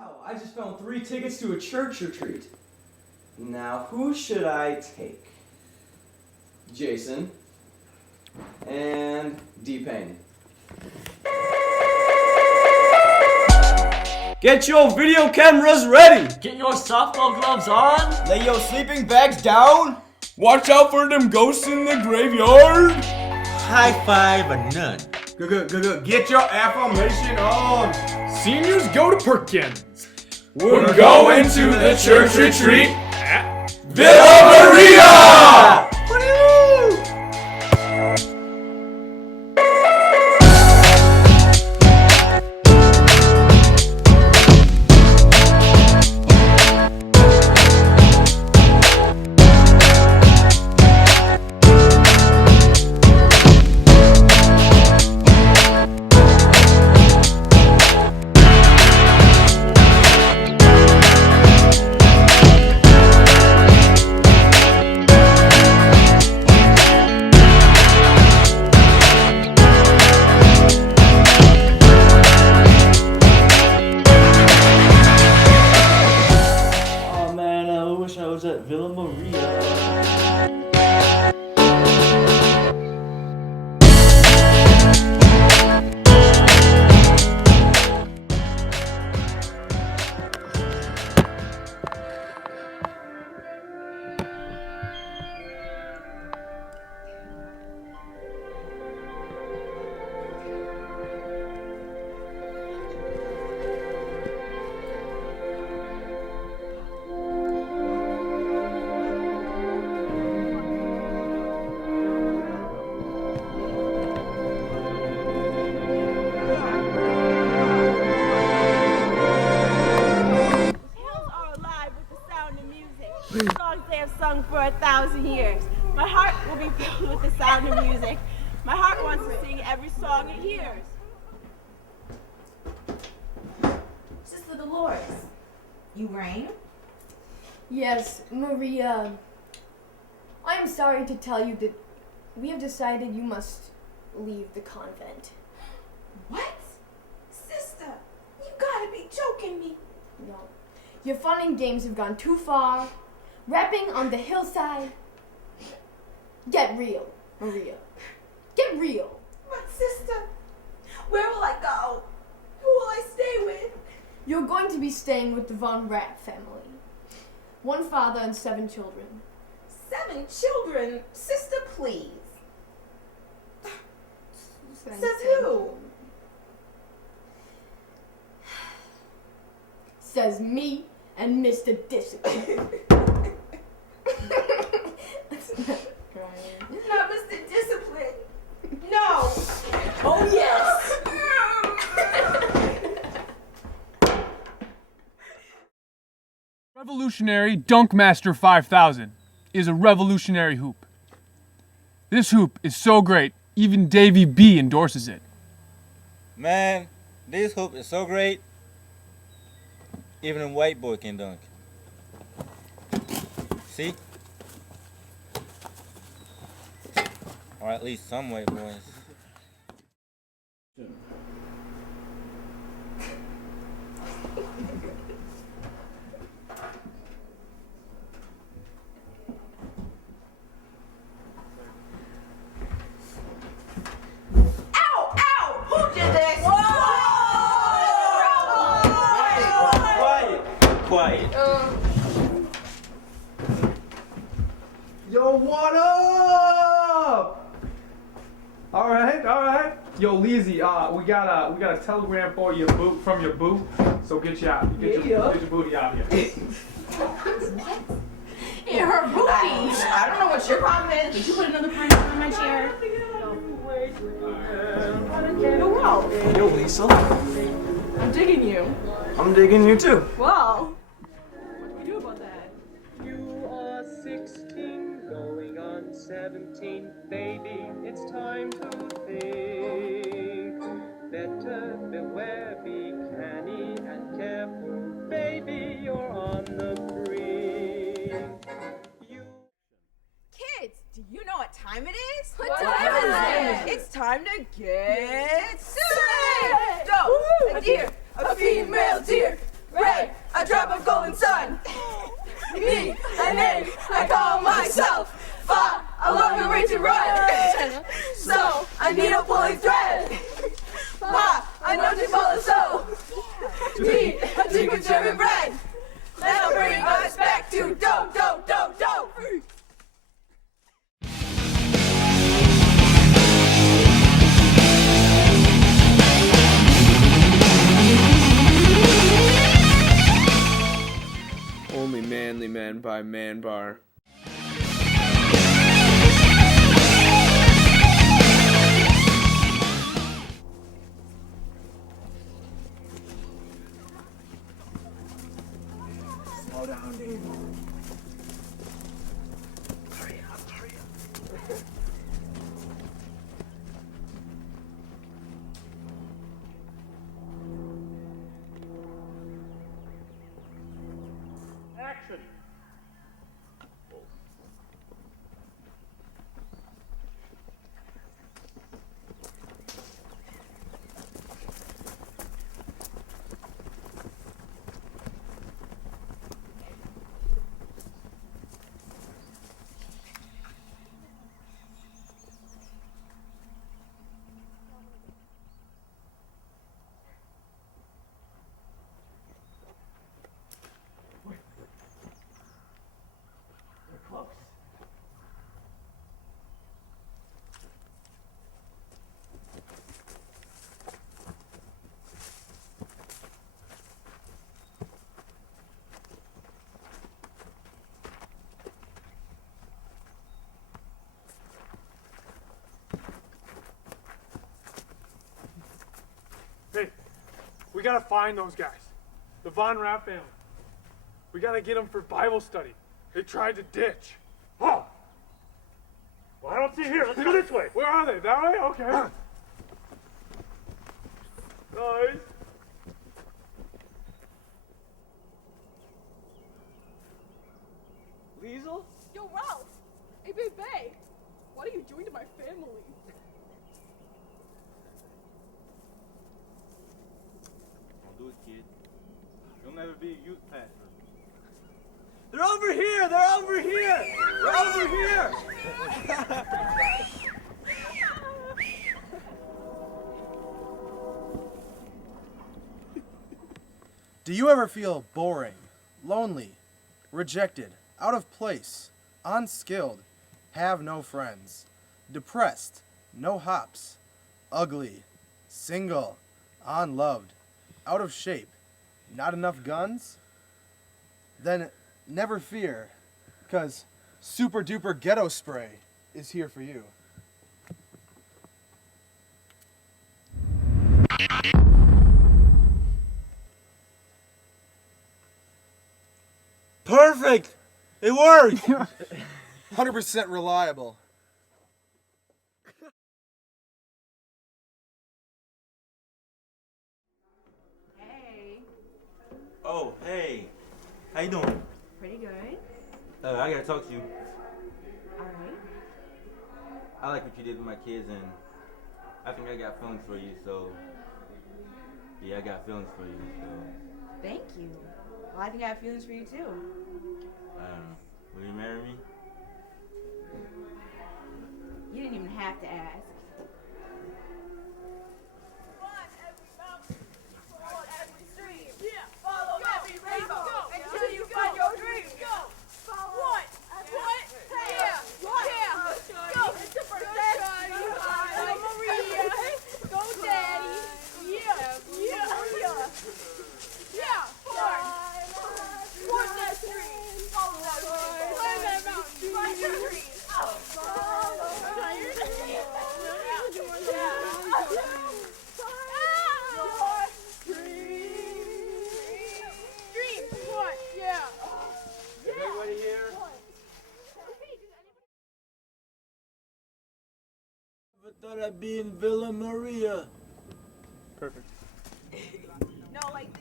Wow, I just found 3 tickets to a church retreat. Now, who should I take? Jason and D-Pain. Get your video cameras ready! Get your softball gloves on! Lay your sleeping bags down! Watch out for them ghosts in the graveyard! High five a nun. Get your affirmation on! Seniors go to Perkins! We're going to the church retreat at Villa Maria! At Villa Maria. Songs they have sung for 1,000 years. My heart will be filled with the sound of music. My heart wants to sing every song it hears. Sister Dolores, you rang? Yes, Maria. I am sorry to tell you that we have decided you must leave the convent. What? Sister, you gotta be joking me. No. Your fun and games have gone too far. Rapping on the hillside. Get real, Maria. Get real. But sister, where will I go? Who will I stay with? You're going to be staying with the Von Rapp family. 1 father and 7 children. 7 children? Sister, please. Says who? Says me and Mr. Discipline. Not Mr. Discipline. No. Oh, yes. Revolutionary Dunkmaster 5000 is a revolutionary hoop. This hoop is so great, even Davy B endorses it. Man, this hoop is so great, even a white boy can dunk. See? Or at least some white boys. Quiet. Yo, what up? All right. Yo, Lizzie, we got a telegram for your boot from your boo. So get you out. Get your booty out here. In her booty. I don't know what your problem is. Did you put another pineapple in my chair? Yo, Ralph. Yo, Lisa. I'm digging you. I'm digging you too. Wow. What do we do about that? You are 16, going on 17, baby, it's time to think. Better beware, be canny and careful, baby, you're on the brink. Kids, do you know what time it is? What time is it? It's time to get silly. So, a deer, a female deer, red Need a drink of German bread. That'll bring us back to do. Only Manly Men by Man Bar. Slow down, Dave. Hurry up, hurry up. Action. Hey, we gotta find those guys. The Von Rapp family. We gotta get them for Bible study. They tried to ditch. Oh! Well, I don't see here. Let's go this way. Where are they? That way? Okay. Guys. Liesel? Yo, Ralph! Hey, babe! What are you doing to my family? Don't do it, kid. You'll never be a youth pastor. They're over here! They're over here! They're over here! Do you ever feel boring, lonely, rejected, out of place, unskilled, have no friends, depressed, no hops, ugly, single, unloved, out of shape, not enough guns? Then never fear, because Super Duper Ghetto Spray is here for you. Perfect! It worked! 100% reliable. Hey. Oh, hey. How you doing? Pretty good. I gotta talk to you. Alright. I like what you did with my kids, and I think I got feelings for you, so... Yeah, I got feelings for you, so... Thank you. Well, I think I have feelings for you too. I don't know. Will you marry me? You didn't even have to ask. Follow every rainbow until you find your dream. Go. What? Yeah. Go. Go, Maria. Go, Daddy. Yeah. Towards that tree. Follow that tree. Climb that mountain. Find your dream. Everybody here? I thought I'd be in Villa Maria. Perfect. No, like